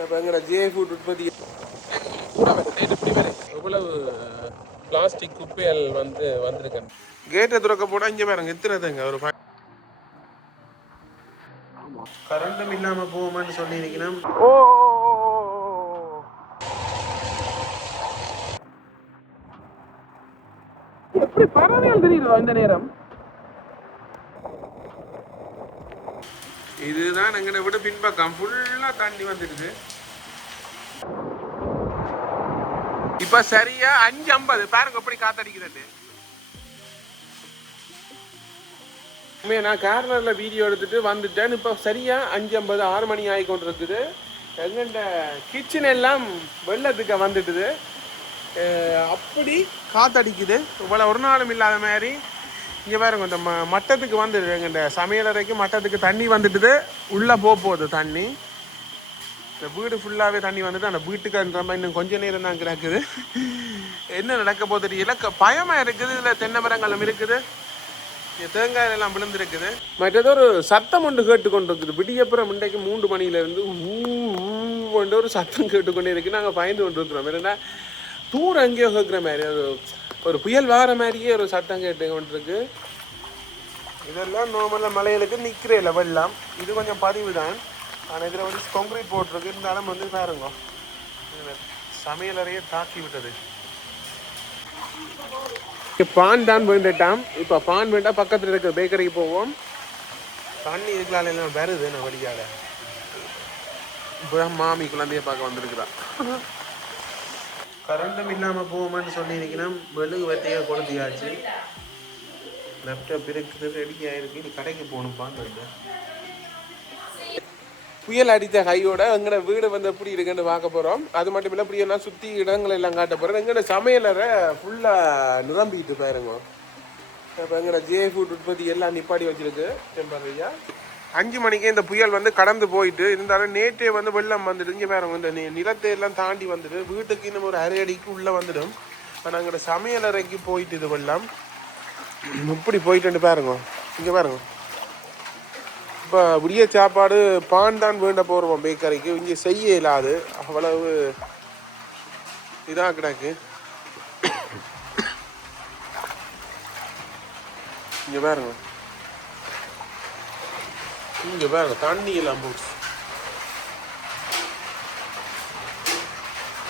இப்போ எங்கட J food உற்பத்தி? எவ்வளவு பிளாஸ்டிக் குப்பைகள் வந்து வந்திருக்கேன் கேட்டை திறக்க போனால் இங்கே பாருங்க எத்தனைதுங்க ஒரு ப- கரண்டும் இல்லாம போவோமான்னு சொல்லியிருக்கணும் ஓ எப்படி பறவைகள் தெரியுதோ இந்த நேரம்? இதுதான் எங்களை விட பின்பக்கம். ஃபுல்லா தண்ணி வந்துடுது. இப்ப சரியா அஞ்சு ஐம்பது. பாருங்க எப்படி காத்தடிக்குதுன்னு உண்மையா நான் கார்னர்ல வீடியோ எடுத்துட்டு வந்துட்டேன். இப்போ சரியா அஞ்சு ஐம்பது ஆறு மணி ஆகி கொண்டிருக்குது. எங்கண்ட கிச்சன் எல்லாம் வெள்ளத்துக்கு வந்துட்டுது. அப்படி காத்தடிக்குது. இவ்வளோ ஒரு நாளும் இல்லாத மாதிரி. இங்கே பாருங்க இந்த ம மட்டத்துக்கு வந்துடுது. எங்கண்ட சமையலறைக்கு மட்டத்துக்கு தண்ணி வந்துட்டுது. உள்ளே போக போகுது தண்ணி. இந்த வீடு ஃபுல்லாகவே தண்ணி வந்துட்டு அந்த வீட்டுக்காரன்ற மாதிரி இன்னும் கொஞ்சம் நேரம் தான் கிடக்குது. என்ன நடக்க போகுது தெரியல. பயமாக இருக்குது. இதில் தென்னை மரங்களும் இருக்குது. தேங்காய் எல்லாம் விழுந்திருக்குது. மற்றது ஒரு சத்தம் ஒன்று கேட்டுக்கொண்டு இருக்குது விடியப்புறம் இன்றைக்கு மூன்று மணியிலேருந்து ஊ ஊன்னு ஒரு சத்தம் கேட்டுக்கொண்டே இருக்குது நாங்கள் பயந்து கொண்டு இருக்கிறோம் என்னென்னா தூரம் எங்கேயோ கேட்குற மாதிரி அது ஒரு புயல் வார மாதிரியே ஒரு சத்தம் கேட்டு கொண்டிருக்கு இதெல்லாம் நார்மலாக மலைகளுக்கு நிற்கிற இல்லை வெள்ளம். இது கொஞ்சம் பதிவு தான் ஆனால் இதில் வந்து கான்கிரீட் போட்டிருக்கு இருந்தாலும் வந்து பாருங்க சமையலறையே தாக்கி விட்டது. பான் தான் வேண்டுட்டாம் இப்போ பான் வேண்டா பக்கத்தில் இருக்க பேக்கரிக்கு போவோம். தண்ணி இதுக்குள்ள எல்லாம் வருது நான் வழியால. இப்போ மாமி குழந்தைய பார்க்க வந்திருக்கிறா. கரண்டும் இல்லாமல் போவோமான்னு சொல்லியிருக்கணும் வெளுகு வத்தையாக கொளுத்தியாச்சு லேப்டாப் இருக்குது ரெடி ஆயிருக்கு. நீ கடைக்கு போகணும்ப்பான்னு புயல் அடித்த கையோட எங்கட வீடு வந்து எப்படி இருக்குன்னு பார்க்க போகிறோம் அது மட்டும் இல்லை இப்படி எல்லாம் சுத்தி இடங்கள் எல்லாம் காட்ட போகிறோம் எங்கட சமையலறை ஃபுல்லாக நிரம்பிட்டு பாருங்க. இப்போ எங்களோட ஜே ஃபுட் உற்பத்தி எல்லாம் நிப்பாடி வச்சிருக்கு. டெம்பரரியா அஞ்சு மணிக்கு இந்த புயல் வந்து கடந்து போயிட்டு இருந்தாலும் நேற்றே வந்து வெள்ளம் வந்துட்டு இங்கே பாருங்க இந்த நிலத்தை எல்லாம் தாண்டி வந்துட்டு வீட்டுக்கு இன்னும் ஒரு அரை அடிக்கு உள்ளே வந்துடும். ஆனால் நாங்களோட சமையலறைக்கு போயிட்டு இது வெள்ளம். இப்படி போயிட்டு பாருங்க. இங்கே பாருங்க. இப்போ விடிய சாப்பாடு பான் தான் வேண்ட போகிறோம் பேக்கரிக்கு. இங்கே செய்ய இயலாது. அவ்வளவு இதாக கிடக்கு. இங்கே பாருங்க. இங்கே பாருங்க தண்ணி எல்லாம் போச்சு.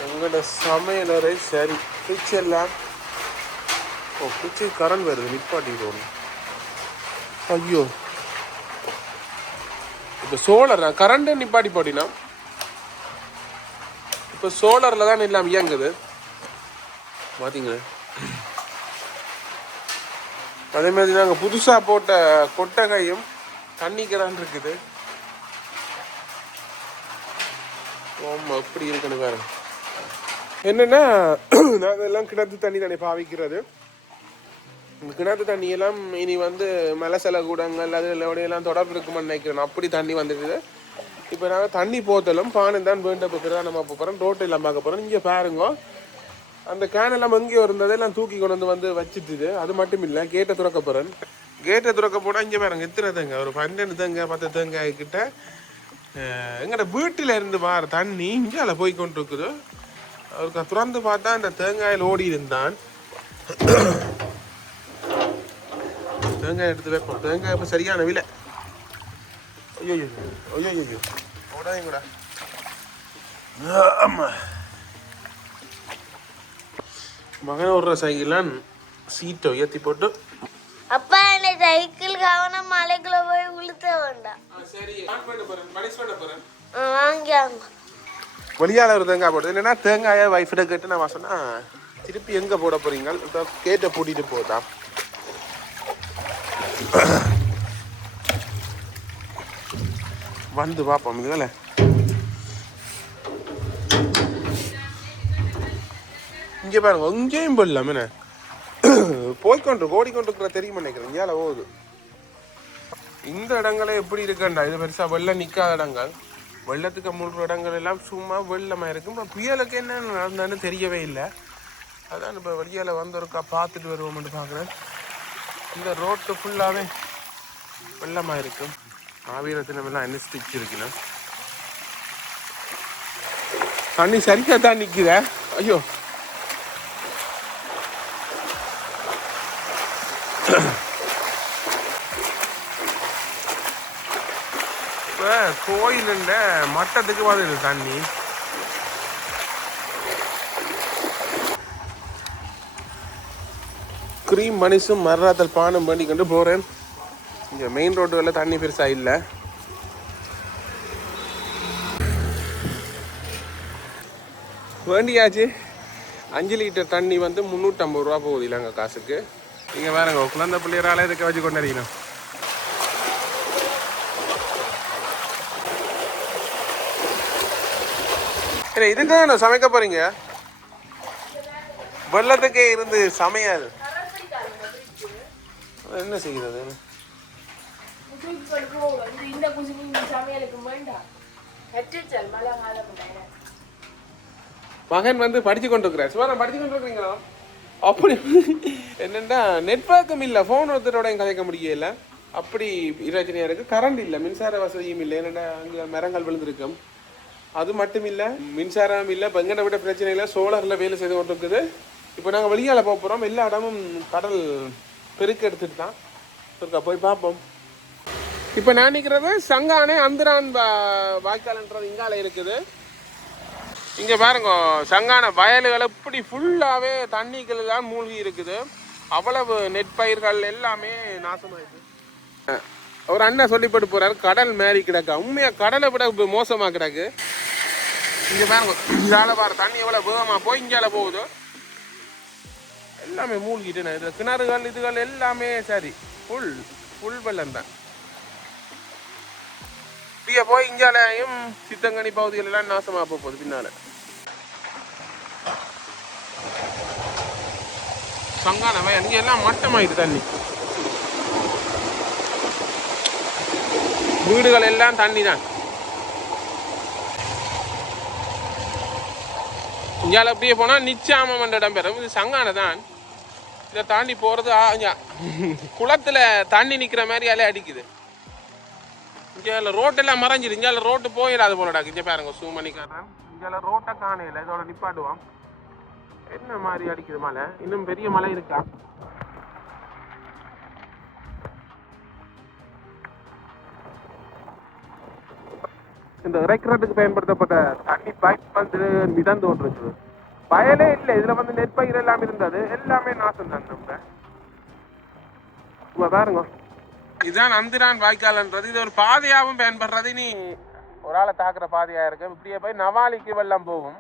எங்களோட சமையலறை சரி. பிச்சு எல்லாம் ஓ பிச்சு கரண்ட் வருது நிப்பாட்டிடுவோம் ஐயோ. இப்போ சோலார் தான் கரண்ட்டை நிப்பாட்டி போட்டினா இப்போ சோலாரில் தான் எல்லாம் இயங்குது. பார்த்தீங்களா அதே மாதிரி நாங்கள் புதுசாக போட்ட கொட்டகையும் தண்ணி கிரான் இருக்குது. ஆமாம் அப்படி இருக்குன்னு வேறு. என்னென்னா நாங்கள் எல்லாம் கிடந்து தண்ணி தானே பாவிக்கிறது. கிணத்து தண்ணியெல்லாம் இனி வந்து மலசல கூடங்கள் அது எல்லாம் தொடர்பு இருக்குமான்னு நினைக்கிறேன். அப்படி தண்ணி வந்துடுது இப்போ நாங்கள் தண்ணி போத்தலும் பானை தான் வேண்ட போகிறதா நம்ம போகிறோம் ரோட்டு எல்லாம் பார்க்க போகிறோம் இங்கே பாருங்க. அந்த கேன் எல்லாம் எங்கேயோ இருந்ததை? எல்லாம் தூக்கி கொண்டு வந்து வந்து வச்சுட்டுது. அது மட்டும் இல்லை கேட்டை துறக்க போகிறேன் கேட்டை துறக்க போனால் இங்கே பாருங்க எத்தனை தேங்க. ஒரு பன்னெண்டு தேங்காய் பத்து தேங்காய் கிட்ட அஹ், எங்கட வீட்டில் இருந்து வார தண்ணி இங்கே போய் கொண்டு இருக்குது அவருக்கு திறந்து பார்த்தா அந்த தேங்காயில் ஓடி இருந்தான் தேங்காய் எடுத்து வைப்போம். தேங்காய் இப்போ சரியான விலை. ஐயோ ஐயோ ஐயோ ஐயோ ஓடாதீங்க கூட. ஆமா. மகன் ஓடுற சைக்கிளான் சீட்டை உயர்த்தி போட்டு. அப்பா என்ன சைக்கிள் கவனம் மலைக்குள்ள போய் உளுத்த வேண்டாம். வெளியால ஒரு தேங்காய் போடுது. என்னன்னா தேங்காயை வைஃபிட்ட கேட்டு நான் சொன்னா திருப்பி எங்க போட போறீங்க? கேட்டை பூட்டிட்டு போதா? வந்து பார்ப்போம் இதுல இங்கே பாருங்க எங்கேயும் போடலாமே போய்கொண்டு ஓடிக்கொண்டிருக்கிற தெரியுமா நினைக்கிறேன். இங்கேயால போகுது. இந்த இடங்களே எப்படி இருக்குண்டா? இது பெருசா வெள்ளம் நிற்காத இடங்கள். வெள்ளத்துக்கு மூழ்கிற இடங்கள் எல்லாம் சும்மா வெள்ளமாக இருக்கும் இப்போ புயலுக்கு என்ன நடந்தான்னு தெரியவே இல்லை. அதான் இப்போ வெளியால் வந்திருக்கா பார்த்துட்டு வருவோம்னு பார்க்குறேன். இந்த ரோட்டு ஃபுல்லாகவே வெள்ளமா இருக்கும். ஆவீரத்தினம் என்ன ஸ்டிச் இருக்கணும். தண்ணி சரியா தான் நிக்குதே. ஐயோ. இப்போ கோயிலுண்ட மட்டத்துக்கு வந்து தண்ணி. கிரீம் மனுஷும் மர்ராத்தல் பானம் பண்ணி கொண்டு போகிறேன் இங்கே மெயின் ரோடு எல்லாம் தண்ணி பெருசாக இல்லை. வேண்டியாச்சு. அஞ்சு லிட்டர் தண்ணி வந்து முந்நூற்றம்பது ரூபா போகுது இல்லைங்க காசுக்கு. நீங்கள் வேறங்க குழந்த பிள்ளையரால இதுக்கு வச்சு கொண்டாடிக்கணும்? இதுக்கு தான் சமைக்க போறீங்க? வெள்ளத்துக்கே இருந்து சமையல். என்ன செய்கிறது? இந்த சமையலுக்கு வேண்டாம் மகன் வந்து படிச்சு கொண்டிருக்கிறார். சுவரம் படிச்சு கொண்டிருக்கிறீங்களா? அப்படி என்னென்னா நெட்வொர்க்கும் இல்லை. ஃபோன் ஒருத்தரோட கதைக்க முடியல அப்படி பிரச்சனையாக இருக்குது கரண்ட் இல்லை. மின்சார வசதியும் இல்லை. என்னென்னா அங்கே மரங்கள் விழுந்திருக்கும் அது மட்டும் இல்லை மின்சாரம் இல்லை. இப்போ விட பிரச்சனை இல்லை சோலாரில் வேலை செய்து கொண்டு இருக்குது இப்போ நாங்கள் வெளியால் போக போகிறோம் எல்லா இடமும் கடல் பெருக்கு எடுத்துட்டான் இருக்கா போய் பார்ப்போம். இப்போ நான் நிற்கிறது சங்கானே அந்திரான் வா- வாய்க்கால்ன்றது இங்கால இருக்குது. இங்கே பாருங்க சங்கான வயல்கள் இப்படி ஃபுல்லாகவே தண்ணிகள் தான் மூழ்கி இருக்குது. அவ்வளவு நெற்பயிர்கள் எல்லாமே நாசமாயிருக்கு அவர் ஒரு அண்ணன் சொல்லிப்பட்டு போகிறாரு கடல் மாறி கிடக்கா. உண்மையாக கடலை விட இப்போ மோசமாக கிடக்கு. இங்கே பாருங்க இதால பாரு தண்ணி எவ்வளோ வேகமாக போய் இங்கேயால போகுது. எல்லாமே மூழ்கிட்டு இது கிணறுகள் இதுகள் எல்லாமே சரி. ஃபுல் ஃபுல் வெள்ளம் தான். இப்படியே போய் இந்தியாலையும் சித்தங்கனி பகுதிகள் எல்லாம் நாசமா போக போகுது பின்னால். சங்கான வயல் இங்க எல்லாம் மட்டமாயிட்டு தண்ணி. வீடுகள் எல்லாம் தண்ணி தான் இங்கால அப்படியே போனால் நிச்சயமம் என்ற இடம் பெறும். இது சங்கான தான். இதை தாண்டி போகிறது குளத்தில் தண்ணி நிற்கிற மாதிரி அலை அடிக்குது. இங்கே ரோட்டெல்லாம் மறைஞ்சிடு இங்கே ரோட்டு போயிடாது போலடா. இங்கே பாருங்க சூ பண்ணிக்காரன் இங்கே ரோட்டை காணையில் இதோட நிப்பாட்டுவான் என்ன மாதிரி அடிக்குது மழை இன்னும் பெரிய மழை இருக்கா? இந்த இறைக்கிறதுக்கு பயன்படுத்தப்பட்ட தண்ணி பைப் வந்து மிதந்து ஒன்று வயலே இல்லை. இதுல வந்து நெற்பயிர் எல்லாம் இருந்தது. எல்லாமே நாசம் தான் நம்ம பாருங்க. இதுதான் நந்திரான் வாய்க்கால்ன்றது இது ஒரு பாதையாகவும் பயன்படுறது. நீ ஒரு ஆளை தாக்குற பாதையா இருக்கு. இப்படியே போய் நவாலிக்கு வெள்ளம் போகும்.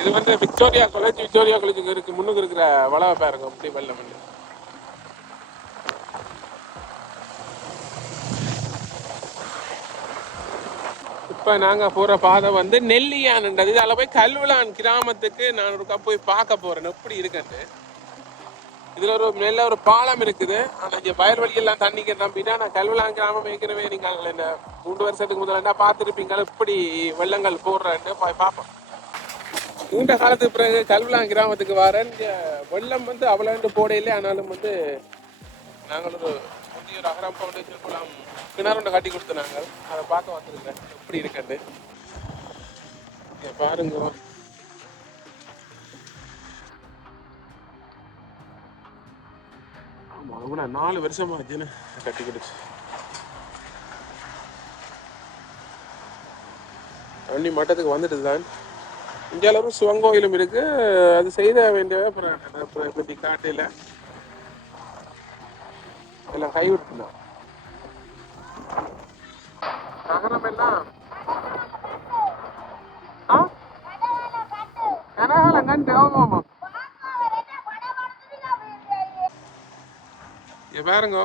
இது வந்து விக்டோரியா காலேஜ் விக்டோரியா காலேஜுக்கு இருக்கு. முன்னுக்கு இருக்கிற வளவை பாருங்க. இப்படி வெள்ளம் இப்போ நாங்கள் போகிற பாதை வந்து நெல்லியான்ன்றது அதில் போய் கல்விளான் கிராமத்துக்கு நான் ஒருக்கா போய் பார்க்க போகிறேன் எப்படி இருக்குன்னு. இதில் ஒரு நல்ல ஒரு பாலம் இருக்குது. ஆனால் இங்கே வயல்வெளியெல்லாம் தண்ணிக்கு நம்பிட்டா நான் கல்விளான் கிராமம் ஏற்கனவே நீங்கள் என்ன மூன்று வருஷத்துக்கு முதல்ல என்ன பார்த்துருப்பீங்க இப்படி வெள்ளங்கள் போடுறேன்ட்டு போய் பார்ப்போம். நீண்ட காலத்துக்கு பிறகு கல்விளான் கிராமத்துக்கு வரேன். இங்க வெள்ளம் வந்து அவ்வளோண்டு போடையிலே ஆனாலும் வந்து நாங்கள் ஒரு புதிய ஒரு அகரம் ஃபவுண்டேஷன் குளம் கிணறு ஒன்று கட்டி கொடுத்துனாங்க அதை பார்க்க வந்துருக்கேன் எப்படி இருக்குது பாருங்க. ஆமாம் அது கூட நாலு வருஷமா ஆச்சுன்னு கட்டி கொடுச்சு தண்ணி மட்டத்துக்கு வந்துட்டு தான். இந்தியாவில் ஒரு சிவன் கோயிலும் இருக்கு. அது செய்த வேண்டிய அப்புறம் காட்டில. எல்லாம் கைவிட்டுனா நகரம் எல்லாம் கனகாலம் கண்டு பாருங்க.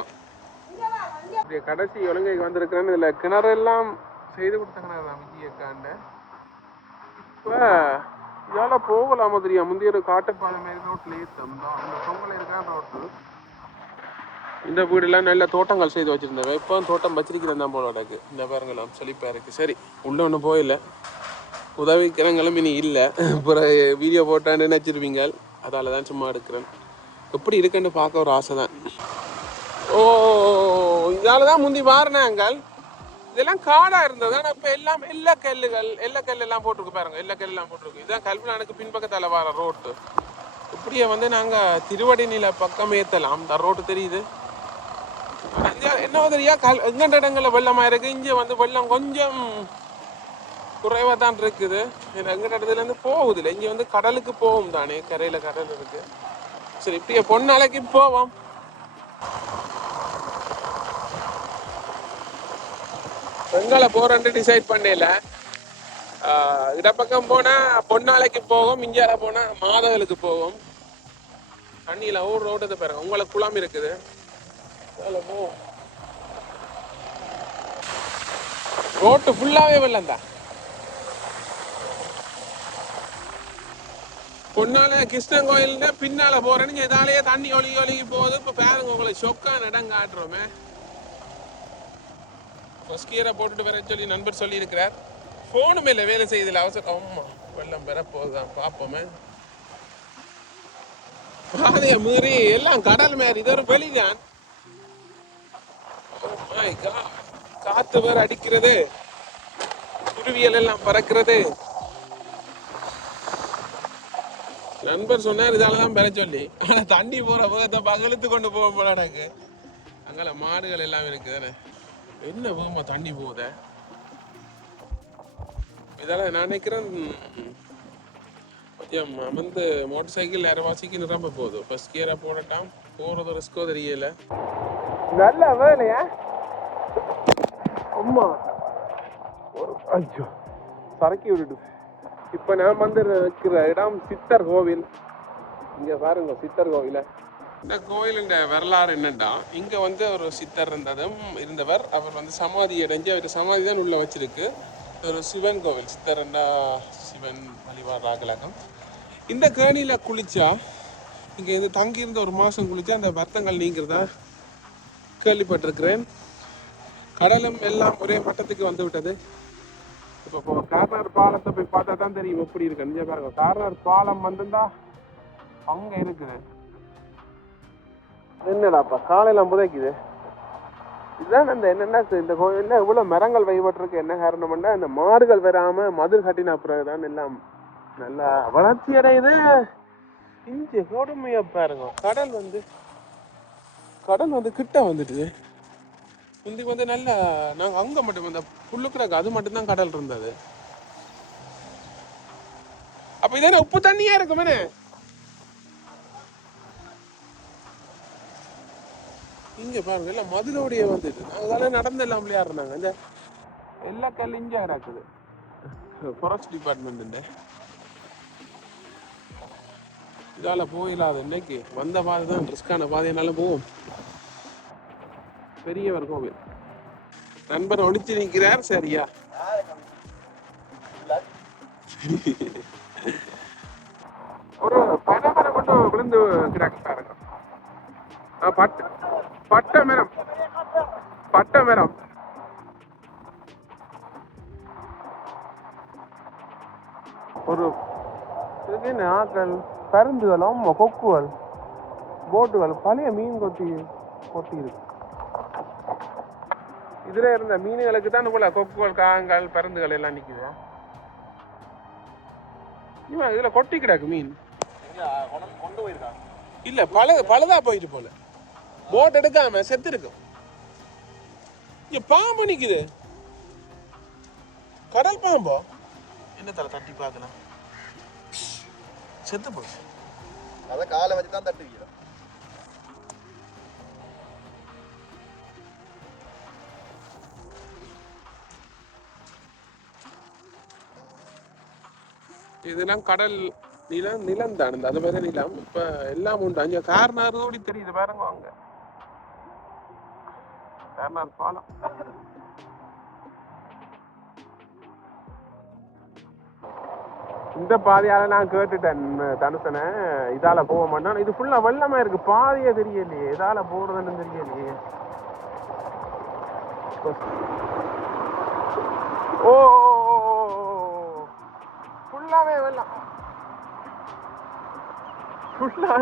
கடைசி இலங்கைக்கு வந்திருக்கிறேன்னு இதுல கிணறு எல்லாம் செய்து கொடுத்த கிணறு தான் விஜயக்காண்ட இப்ப போகலாமா தெரியும் முந்தைய ஒரு காட்டுப்பாலம் மாதிரி ரோட்ல ஏத்தம் அந்த பொங்கல் இருக்கான் ரோட்டு? இந்த வீடெல்லாம் நல்ல தோட்டங்கள் செய்து வச்சுருந்தேன் இப்போ தோட்டம் வச்சிருக்கிறேன் தான் போல எனக்கு இந்த பாருங்களாம் செழிப்பா இருக்குது சரி உள்ளே ஒன்றும் போயில உதவிக்கிறங்களும் இனி இல்லை. அப்புறம் வீடியோ போட்டான்னு நினச்சிருவீங்க. அதால் தான் சும்மா எடுக்கிறேன் எப்படி இருக்குன்னு பார்க்க ஒரு ஆசை தான். ஓ இதால் தான் முந்தி மாறினாங்கள் இதெல்லாம் காடாக இருந்தது. ஆனால் இப்போ எல்லாம் எல்லா கல்லுகள் எல்லா கல் எல்லாம் போட்டிருக்கு பாருங்க. எல்லா கல் எல்லாம் போட்டிருக்கு. இதுதான் கல்பனானுக்கு பின்பக்கத்தால் வர ரோட்டு. இப்படியே வந்து நாங்கள் திருவடி நில பக்கம் ஏற்றலாம் அந்த ரோட்டு தெரியுது? என்ன தெரியா கல் எங்கண்ட இடங்களில் வெள்ளமாக இருக்குது இங்கே வந்து வெள்ளம் கொஞ்சம் குறைவாக தான் இருக்குது. ஏன்னா எங்கட இடத்துல இருந்து போகுது இல்லை. வந்து கடலுக்கு போகும் தானே. கரையில் கடல் இருக்குது சரி இப்படியே பொன்னாலைக்கு போவோம். பொங்கலை போறேன்ட்டு டிசைட் பண்ணல. இடப்பக்கம் போனால் பொன்னாலைக்கு போகும் இந்தியால போனால் மாதவலுக்கு போகும். தண்ணியில் ஊர் ரோட்டத்தை பாருங்க. உங்களை குளம் இருக்குது. போவோம். ரோட்டு ஃபுல்லாகவே வெள்ளம் தான். பொன்னால கிருஷ்ணன் கோயில்னா பின்னால போறேன்னு இதாலேயே தண்ணி ஒழுகி ஒழுகி போகுது. இப்ப பாருங்க உங்களை சொக்கான இடம் காட்டுறோமே. ஃபர்ஸ்ட் போட்டுட்டு வர சொல்லி நண்பர் சொல்லி இருக்கிறார் ஃபோனும் இல்லை வேலை செய்யுதுல அவசரம். ஆமா வெள்ளம் பெற போகுதான் பார்ப்போமே பாதைய மீறி எல்லாம் கடல் மாதிரி இது ஒரு வெளிதான். Oh my God. காத்து வேற அடிக்கிறது. குருவியல் எல்லாம் பறக்கிறது. நண்பர் சொன்னார் இதால தான் பெற சொல்லி. ஆனா தண்ணி போற வேகத்தை பகலுத்து கொண்டு போக போல அங்கே. மாடுகள் எல்லாம் இருக்குது தானே. என்ன வேகமா தண்ணி போகுத? இதால நான் நினைக்கிறேன் கொஞ்சம் அமர்ந்து மோட்டர் சைக்கிள் அரைவாசிக்கு நிரம்ப போகுது. ஃபர்ஸ்ட் கியரை போடட்டாம். போறது ரிஸ்கோ தெரியல. நல்ல வேலையா? அம்மா. ஒரு ஐயோ சரக்கி விட்டுட்டு. இப்போ நான் வந்து இருக்கிற இடம் சித்தர் கோவில். இங்கே பாருங்க சித்தர் கோவில. இந்த கோயிலுடைய வரலாறு என்னன்னா இங்கே வந்து ஒரு சித்தர் இருந்ததும் இருந்தவர். அவர் வந்து சமாதி அடைஞ்சு அவர் சமாதி தான் உள்ளே வச்சிருக்கு. ஒரு சிவன் கோவில் சித்தர்னா சிவன் வழிபாடு ராகலகம். இந்த கேணியில் குளிச்சா இங்கே இது தங்கியிருந்த ஒரு மாதம் குளிச்சா அந்த வருத்தங்கள் நீங்கிறதா கேள்விப்பட்டிருக்கிறேன். கடலும் எல்லாம் ஒரே மட்டத்துக்கு வந்து விட்டது இப்போ கார்னர் பாலத்தை போய் பார்த்தா தான் தெரியும் எப்படி இருக்கு. இங்க பாருங்க கார்னர் பாலம் வந்திருந்தா அங்க இருக்குது. என்னடாப்பா காலையில புதைக்குது. இதுதான் அந்த என்னென்ன இந்த கோயில்ல இவ்வளவு மரங்கள் வைபட்டிருக்கு என்ன காரணம்னா இந்த மாடுகள் வராம மதில் கட்டின பிறகுதான் எல்லாம் நல்லா வளர்ச்சி அடையுது. இஞ்சி கொடுமையா பாருங்க. கடல் வந்து கடல் வந்து கிட்ட வந்துட்டு முந்திக்கு வந்து நல்ல நாங்க அங்க மட்டும் அந்த புல்லுக்குறக்கு அது மட்டும் தான் கடல் இருந்தது. அப்ப இதே உப்பு தண்ணியா இருக்குமே இங்க பாருங்க எல்லாம் மதுரோடைய வந்துட்டு அதனால நடந்து எல்லாம் விளையாடுறாங்க இந்த எல்லா கல் இங்க கிடக்குது? ஃபாரஸ்ட் டிபார்ட்மெண்ட் இதால போயிடாது இன்னைக்கு. வந்த பாதை தான் ரிஸ்கான பாதையினால போவோம். பெரியவர் கோவில். நண்பர் ஒழிச்சு நிற்கிறார் சரியா? ஒரு பனைமரம் மட்டும் விழுந்து கிடக்கு பாருங்க. ஆ, பட்ட பட்ட மரம் பட்ட மரம் ஒரு இதுக்கு என்ன ஆக்கள் பருந்துகள் ஆமா கொக்குகள் போட்டுகள் பழைய மீன் கொத்தி கொத்தி இருக்கு. இதுல இருந்த மீன்களுக்கு தான் போல கொக்குகள் காங்கள் பருந்துகள் எல்லாம் நிற்குது இவன் இதுல கொட்டி கிடக்கு மீன். இல்ல பல பழுதா போயிட்டு போல. போட் எடுக்காம செத்து இருக்கும் இங்க பாம்பு நிற்குது கடல் பாம்போ? என்ன தலை தட்டி பார்க்கலாம் செத்து போச்சு. அதை காலை வச்சு தான் தட்டுவீங்க இதெல்லாம் கடல் நிலம் நிலம் தான். அது வேற நிலம். இப்ப எல்லாம் உண்டு. அங்க கார்னார் ஓடி தெரியுது. பாருங்க அங்க. கார்னார் பாலம். இந்த பாதையால நான் கேட்டுட்டேன் தனுசனை. இதால போக மாட்டேன். இது ஃபுல்லா வெள்ளமா இருக்கு. பாதையே தெரியலையே. இதால போறதுன்னு தெரியலையே. ஓ ஃபுல்லாவே வெள்ளம் ஃபுல்லா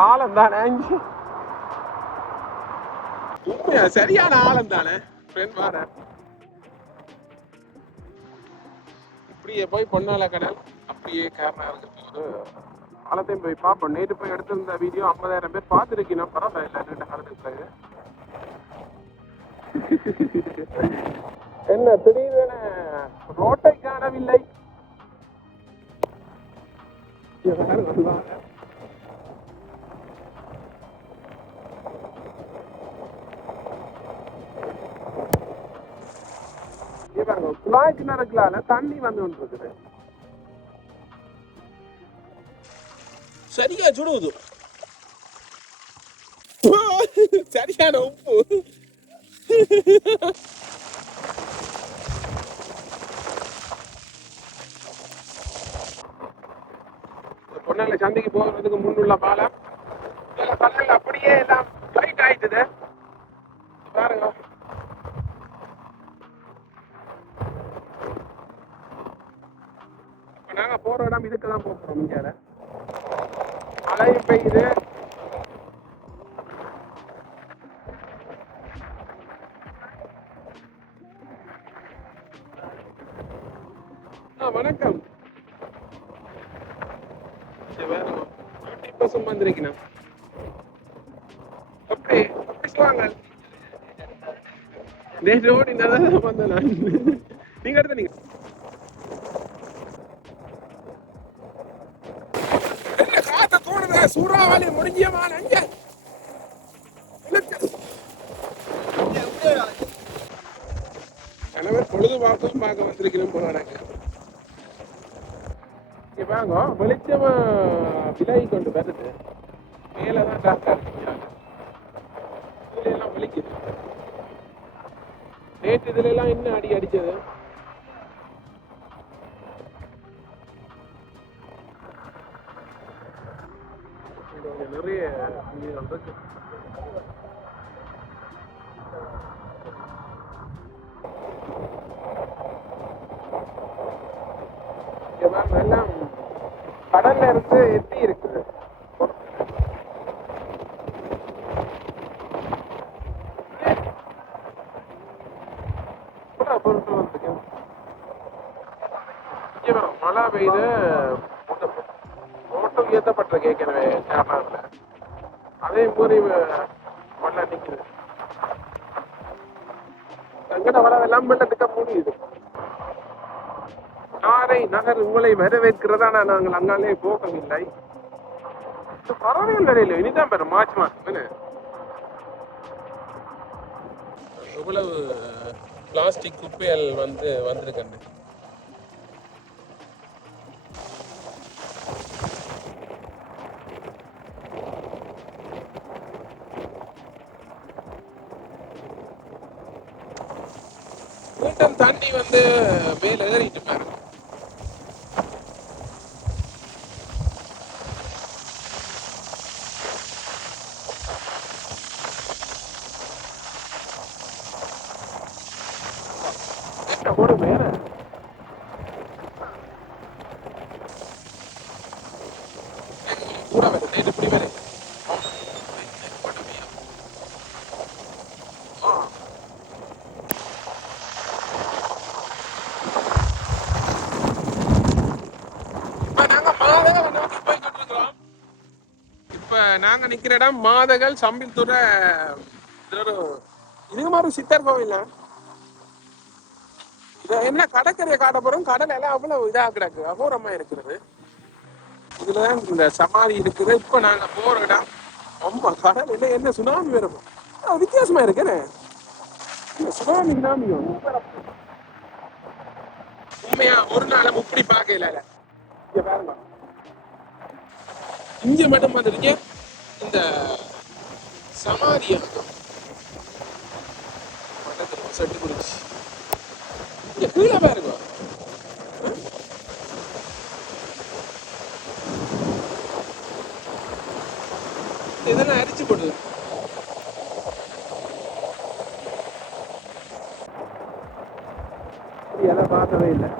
ஆழம் தானே அஞ்சு. உண்மையா? சரியான ஆழம் தானே ஃப்ரெண்ட் வார இப்படியே போய் பொன்னால கடல் அப்படியே கேரளாவுக்கு போகுது ஆழத்தையும் போய் பார்ப்போம். நேற்று போய் எடுத்திருந்த வீடியோ ஐம்பதாயிரம் பேர் பார்த்துருக்கீங்கன்னா பரவாயில்ல நீண்ட காலத்துக்கு பிறகு என்ன திடீரென ரோட்டை காணவில்லை. யார் வந்தாங்க குழாய் கிணறுகளால தண்ணி வந்து கொண்டிருக்குது. சரியா சுடுவது சரியான உப்பு இந்த பொன்னால சந்தைக்கு போகிறதுக்கு முன்னுள்ள பாலம். இதுல கல்லல் அப்படியே எல்லாம் லைட் ஆயிட்டுது. பாருங்க. நாங்க போற இடம் இதுக்கு தான் போகிறோம் இங்க மழையும் பெய்யுது. ஆ வணக்கம் இது வேற ஃபிஃப்டி பர்சன்ட் நேற்று ஓடி நான் வந்தேன் நான். நீங்க எடுத்த நீங்க. காத்த தோணுதா சூறாவளி முடிஞ்சியமான அங்க. கணவர் பார்க்க வந்திருக்கிறோம் போல எனக்கு வாங்க வெளிச்சமா விலகி கொண்டு வருது மேலதான் டாக்டா இதுல எல்லாம் வலிக்குது. நேற்று இதுல எல்லாம் என்ன அடி அடிச்சது? நிறைய மீன்கள் இருக்கு இங்க பாருங்க எல்லாம் கடல்ல இருந்து எட்டி இருக்குது இவ்வளவு பொருட்கள் வந்துருக்கு இங்க வரும் மழை பெய்து ஓட்டம் ஏற்றப்பட்டிருக்கு ஏற்கனவே கேரளாவில் அதே மாதிரி மழை நிற்குது. எங்கட வரவெல்லாம் வெள்ளத்துக்க முடியுது. நாரை நகர் உங்களை வரவேற்கிறதா நாங்கள் அங்காலே போகவில்லை. இது பறவைகள் வரையில இனிதான் பெற மார்ச் மாசம் என்ன எவ்வளவு பிளாஸ்டிக் குப்பைகள் வந்து வந்திருக்கேன் வந்து மேல ஏறிட்டு பாருங்க என்ன போடு மேல கூட வேறு நேற்று இப்படி வேறு ஆ இப்ப நாங்க மாதகள் நோக்கி போய் கொண்டிருக்கிறோம் நாங்க நிக்கிற இடம் மாதகள் சம்பில்துறை இது இதுக்கு மாதிரி சித்தர் கோவில் என்ன கடற்கரையை காட்ட போறோம். கடல் எல்லாம் அவ்வளவு இதா கிடக்கு. அகோரமா இருக்கிறது. இதுலதான் இந்த சமாதி இருக்குது. இப்ப நாங்க போற இடம். ரொம்ப கடல். இல்லை என்ன சுனாமி வரும் வித்தியாசமா இருக்குன்னு சுனாமி சுனாமியும் உண்மையா ஒரு நாள் இப்படி பார்க்கல. இங்க பாருங்க. இங்க மட்டும் வந்துருங்க இந்த சமாதி இருக்கும் பக்கத்துல செட்டு குறிச்சி இங்க கீழே பாருங்க. இதெல்லாம் அரிச்சு போடுது. இதெல்லாம் பார்க்கவே இல்லை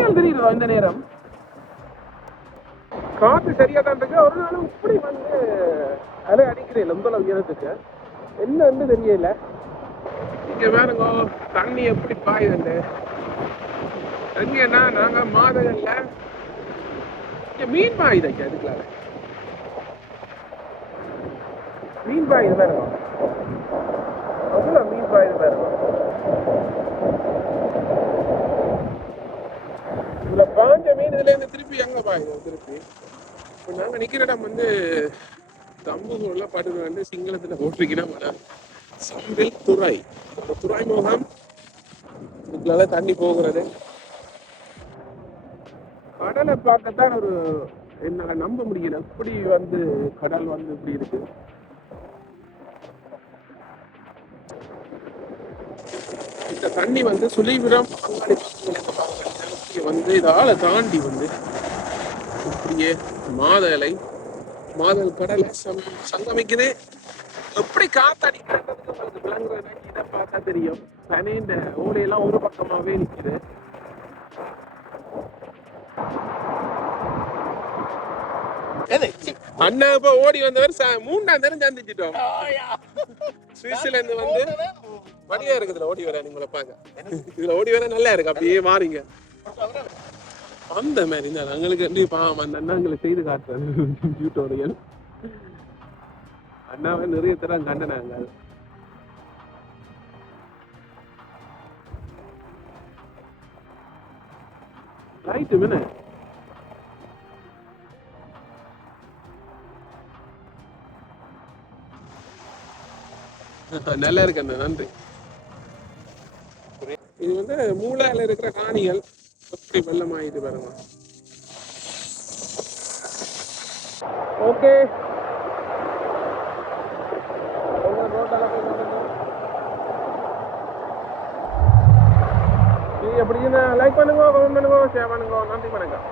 இப்படி பறவைகள் இந்த நேரம். காற்று சரியா தான் இருக்கு. ஒரு நாள் இப்படி வந்து அலை அடிக்கிறேன் இந்த உயரத்துக்கு. என்னன்னு தெரியல. இங்க பாருங்க தண்ணி எப்படி பாயுதுண்டு எங்கன்னா நாங்க மாதகல்ல இங்க மீன் பாயுதைக்கு அதுக்குள்ள மீன் பாயுது பாருங்க அவ்வளோ மீன் பாயுது பாருங்க இதுல பாஞ்ச மீன் இதுல இருந்து திருப்பி இது பாயுது இப்போ நாங்க நிக்கிற இடம் வந்து தம்புகூர்ல படுது வந்து சிங்களத்துல போட்டிருக்கீங்கன்னா சம்பில் துறை. அந்த துறைமுகம் இதுக்குள்ள தண்ணி போகிறது. கடலை பார்க்கத்தான் ஒரு என்னால நம்ப முடியல. இப்படி வந்து கடல் வந்து இப்படி இருக்கு? இந்த தண்ணி வந்து சுழிபுரம் பங்காளி வந்து இதால தாண்டி வந்து இப்படியே மாதலை மாதல் கடலை சம் சங்கமிக்குது. எப்படி காத்தடிக்கிறதுக்கு உங்களுக்கு இதை பார்த்தா தெரியும். தனி இந்த ஓலையெல்லாம் ஒரு பக்கமாவே நிக்குது. அண்ணா இப்ப ஓடி வந்தவர் மூன்றாம் தரம் சந்திச்சிட்டோம். சுவிஸ்ல இருந்து வந்து வழியா இருக்குதுல ஓடி வர உங்களை பாக்க இதுல ஓடி வர நல்லா இருக்கு அப்படியே மாறிங்க. அந்த மாதிரி தான். எங்களுக்கு வந்து பாவம் அந்த அண்ணாங்களை செய்து காட்டுறாரு. டியூட்டோரியல் அண்ணாவை நிறைய தரம் கண்டனாங்க ரைட்டு மீன நல்லா இருக்கு அண்ணா நன்றி. இது வந்து மூளையில இருக்கிற காணிகள். எப்படி வெள்ளம் ஆயிட்டு பாருங்க. ஓகே. எப்படி லைக் பண்ணுங்க கமெண்ட் பண்ணுங்க ஷேர் பண்ணுங்க நன்றி வணக்கம்.